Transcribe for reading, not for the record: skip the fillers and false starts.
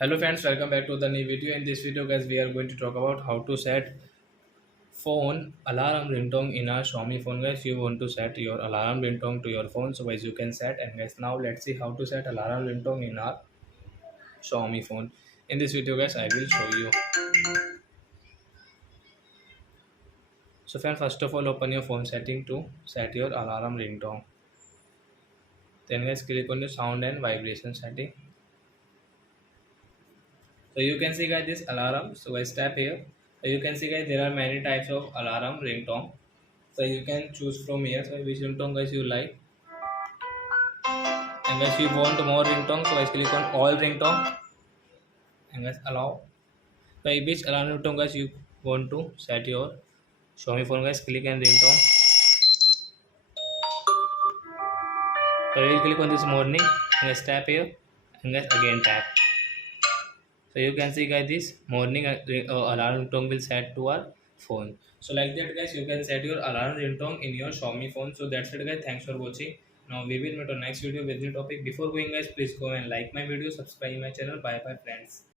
Hello friends, welcome back to the new video. In this video guys, we are going to talk about how to set phone alarm ringtone in our Xiaomi phone. Guys, you want to set your alarm ringtone to your phone, so guys you can set. And guys, now let's see how to set alarm ringtone in our Xiaomi phone. In this video guys, I will show you. So friend, first of all open your phone setting to set your alarm ringtone. Then guys click on the sound and vibration setting. So you can see guys this alarm. So guys tap here. So you can see guys there are many types of alarm ringtone. So you can choose from here. So which ringtone guys you like. And guys you want more ringtone. So guys click on all ringtone. And guys allow. So which alarm ringtone guys you want to set your Xiaomi phone guys click and ringtone. So you will click on this morning. And guys tap here. And guys again tap. So you can see guys this morning alarm ringtone will set to our phone. So like that guys you can set your alarm ringtone in your Xiaomi phone. So that's it guys, thanks for watching. Now we will meet on next video with new topic. Before going guys, please go and like my video, subscribe my channel. Bye bye friends.